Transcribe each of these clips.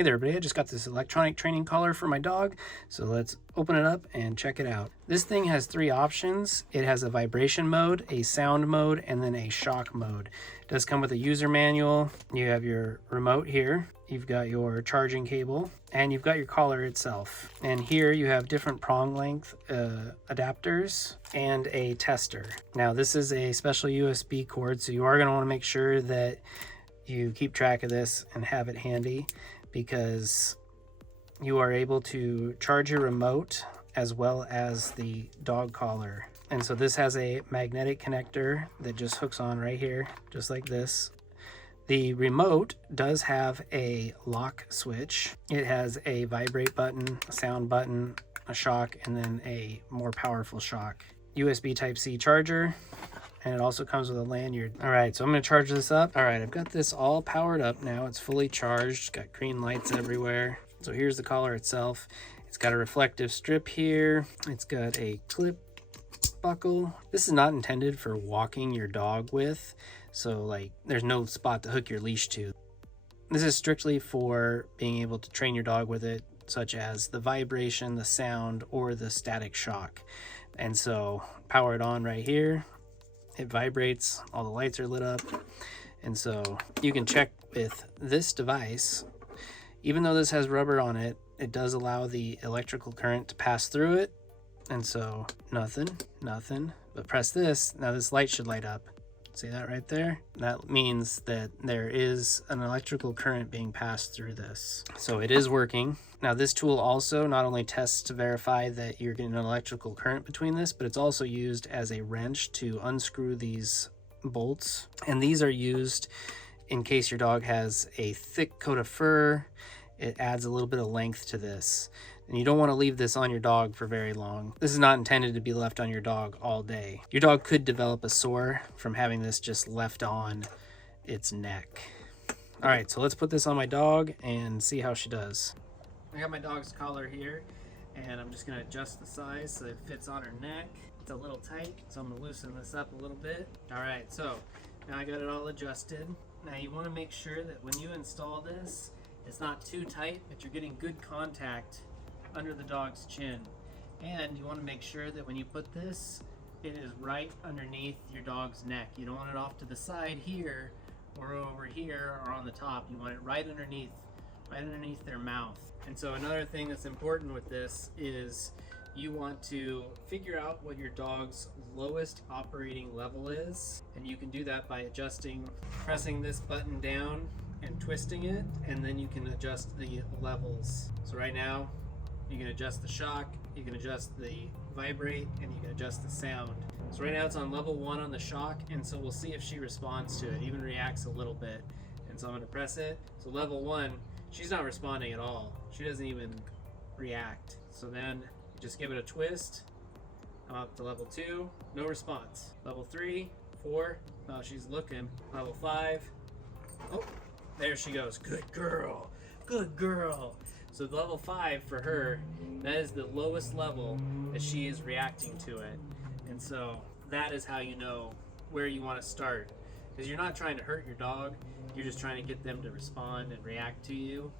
Hey there everybody, I just got this electronic training collar for my dog, so let's open it up and check it out. This thing has 3 options. It has a vibration mode, a sound mode, and then a shock mode. It does come with a user manual. You have your remote here, you've got your charging cable, and you've got your collar itself. And here you have different prong length adapters and a tester. Now this is a special USB cord, so you are going to want to make sure that you keep track of this and have it handy, because you are able to charge your remote as well as the dog collar. And so this has a magnetic connector that just hooks on right here, just like this. The remote does have a lock switch. It has a vibrate button, a sound button, a shock, and then a more powerful shock. USB Type-C charger, and it also comes with a lanyard. All right, so I'm gonna charge this up. All right, I've got this all powered up now. It's fully charged, got green lights everywhere. So here's the collar itself. It's got a reflective strip here. It's got a clip buckle. This is not intended for walking your dog with, so like there's no spot to hook your leash to. This is strictly for being able to train your dog with it, such as the vibration, the sound, or the static shock. And so power it on right here. It vibrates, all the lights are lit up. And so you can check with this device. Even though this has rubber on it, it does allow the electrical current to pass through it. And so nothing, but press this. Now this light should light up. See that right there? That means that there is an electrical current being passed through this. So it is working. Now this tool also not only tests to verify that you're getting an electrical current between this, but it's also used as a wrench to unscrew these bolts. And these are used in case your dog has a thick coat of fur. It adds a little bit of length to this. And you don't want to leave this on your dog for very long. This is not intended to be left on your dog all day. Your dog could develop a sore from having this just left on its neck. All right, so let's put this on my dog and see how she does. I got my dog's collar here, and I'm just gonna adjust the size so it fits on her neck. It's a little tight, so I'm gonna loosen this up a little bit. All right, so now I got it all adjusted. Now you wanna make sure that when you install this, it's not too tight, but you're getting good contact under the dog's chin. And you want to make sure that when you put this, it is right underneath your dog's neck. You don't want it off to the side here or over here or on the top. You want it right underneath their mouth. And so another thing that's important with this is you want to figure out what your dog's lowest operating level is, and you can do that by pressing this button down and twisting it, and then you can adjust the levels. So right now you can adjust the shock, you can adjust the vibrate, and you can adjust the sound. So right now it's on level 1 on the shock, and so we'll see if she responds to it, even reacts a little bit. And so I'm going to press it. So level 1, she's not responding at all. She doesn't even react. So then just give it a twist. I'm up to level 2, no response. Level 3, 4, oh, she's looking. Level 5, oh, there she goes. Good girl, good girl. So level 5 for her, that is the lowest level that she is reacting to it. And so that is how you know where you want to start. Because you're not trying to hurt your dog, you're just trying to get them to respond and react to you.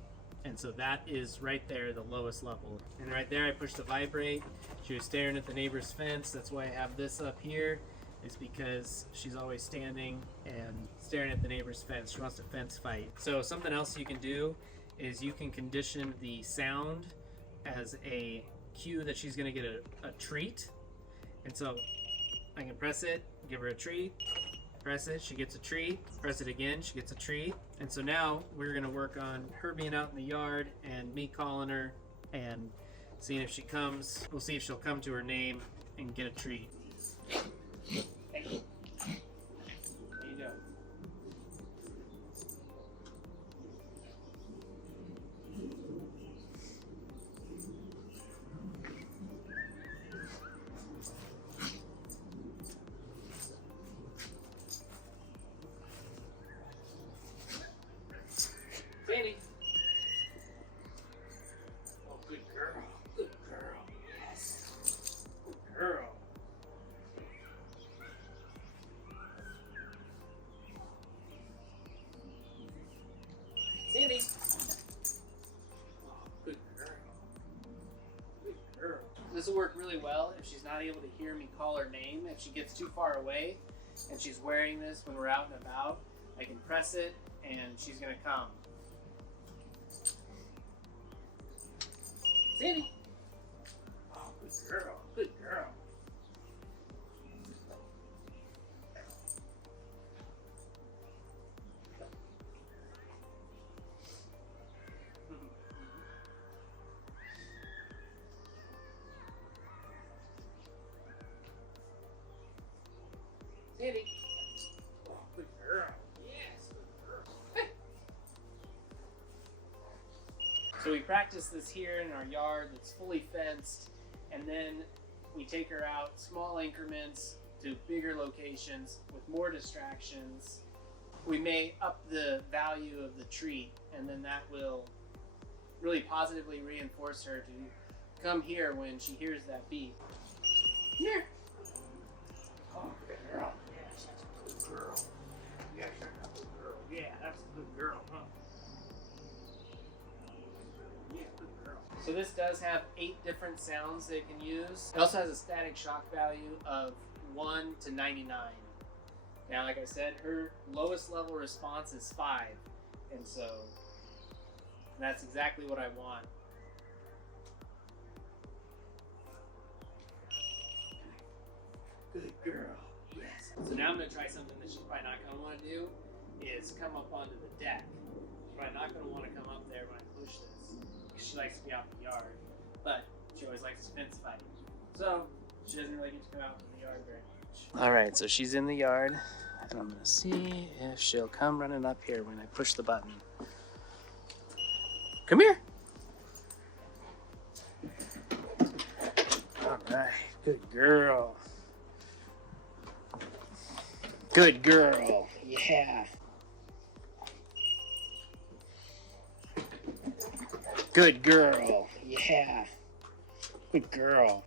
And so that is right there, the lowest level. And right there I pushed the vibrate. She was staring at the neighbor's fence. That's why I have this up here. It's because she's always standing and staring at the neighbor's fence. She wants to fence fight. So something else you can do is you can condition the sound as a cue that she's gonna get a treat. And so I can press it, give her a treat, press it, she gets a treat, press it again, she gets a treat. And so now we're gonna work on her being out in the yard and me calling her and seeing if she comes. We'll see if she'll come to her name and get a treat. Hey. There you go. Sandy. Oh, good girl. Good girl. Yes. Good girl. This will work really well if she's not able to hear me call her name. If she gets too far away and she's wearing this when we're out and about, I can press it and she's gonna come. Sandy. Oh, good girl, good girl. Sandy. Oh, good girl. Yes, good girl. Hey. So we practice this here in our yard that's fully fenced, and then we take her out small increments to bigger locations with more distractions. We may up the value of the treat, and then that will really positively reinforce her to come here when she hears that beep. Here. Oh, good girl. Yes, that's a good girl. Yes, that's a good girl. Yeah, that's a good girl, huh? Yeah, good girl. So this does have 8 different sounds that it can use. It also has a static shock value of 1 to 99. Now, like I said, her lowest level response is 5. And so that's exactly what I want. Good girl. Yes. So now I'm going to try something that she's probably not going to want to do, is come up onto the deck. She's probably not going to want to come up there when I push this, because she likes to be out in the yard, but she always likes to fence fight. So she doesn't really get to come out in the yard very much. All right, so she's in the yard, and I'm going to see if she'll come running up here when I push the button. Come here. All right, good girl. Good girl, yeah. Good girl, yeah. Good girl.